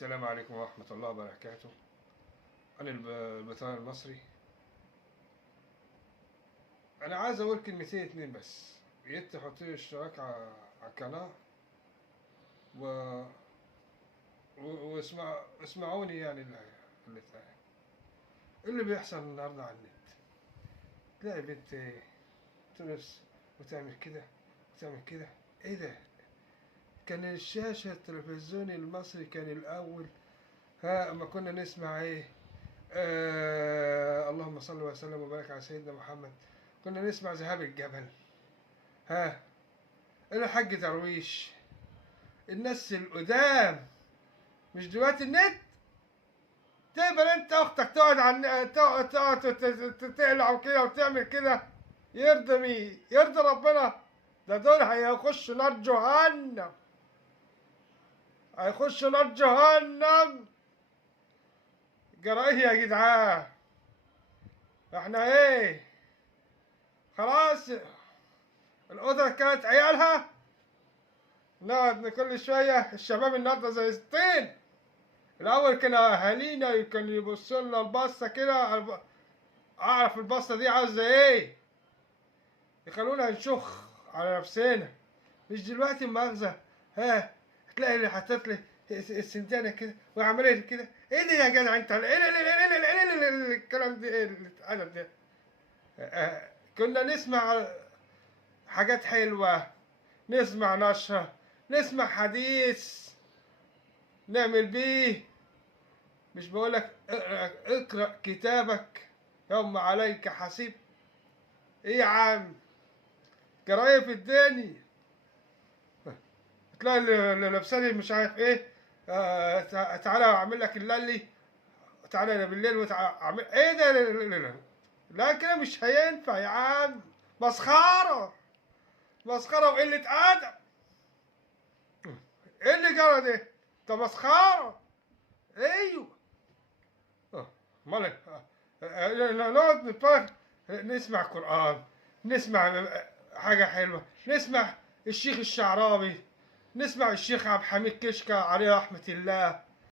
السلام عليكم ورحمة الله وبركاته. أنا البطل المصري. أنا عايز أقول كلمتين اتنين بس، يا ريت تحطوا لي اشتراك على القناة و... اسمعوني يعني اللي اتقال. إيه اللي بيحصل النهاردة على النت؟ تلاقي بنت ترقص وتعمل كده وتعمل كده. إيه ده؟ كان الشاشة التلفزيوني المصري كان الأول أما كنا نسمع إيه؟ اللهم صل وسلم وبارك على سيدنا محمد. كنا نسمع ذهاب الجبل، الحاج درويش، الناس القدام. مش دلوقتي النت تقبل انت اختك تقعد على تقعد تقلع وكده وتعمل كده؟ يرضي مين؟ يرضي ربنا؟ ده دول هيخشوا نار جهنم، هيخشوا نار جهنم. جرايه يا جدعان، احنا ايه؟ خلاص الأوضة كانت عيالها نقعد كل شوية. الشباب النهارده زي الطين. الأول كان أهالينا كان يبصوا لنا البصة كده، أعرف البصة دي عاوزة إيه، يخلونا نشخ على نفسنا. مش دلوقتي مؤاخذة تلاقي اللي حاطط لي السندانة كده وعملية كده. إيه اللي يا جدع أنت؟ إيه الكلام ده؟ إيه اللي اتقلب ده؟ كنا نسمع حاجات حلوة، نسمع نشرة، نسمع حديث نعمل بيه. مش بقولك اقرأ كتابك يوم عليك حسيب؟ ايه يا عم؟ جرايه في الدنيا. تلاقي اللي لابساني مش عارف ايه، تعالى اعمل لك اللي، تعالى بالليل وتعمل ايه ده؟ لا كده مش هينفع يا عم. مسخرة، مسخرة وقلة أدب. ايه اللي جرى ده؟ ده مسخرة. ايوه. امال نقعد نتفرج، نسمع قرآن، نسمع حاجة حلوة، نسمع الشيخ الشعراوي، نسمع الشيخ عبد الحميد كشكة عليه رحمة الله،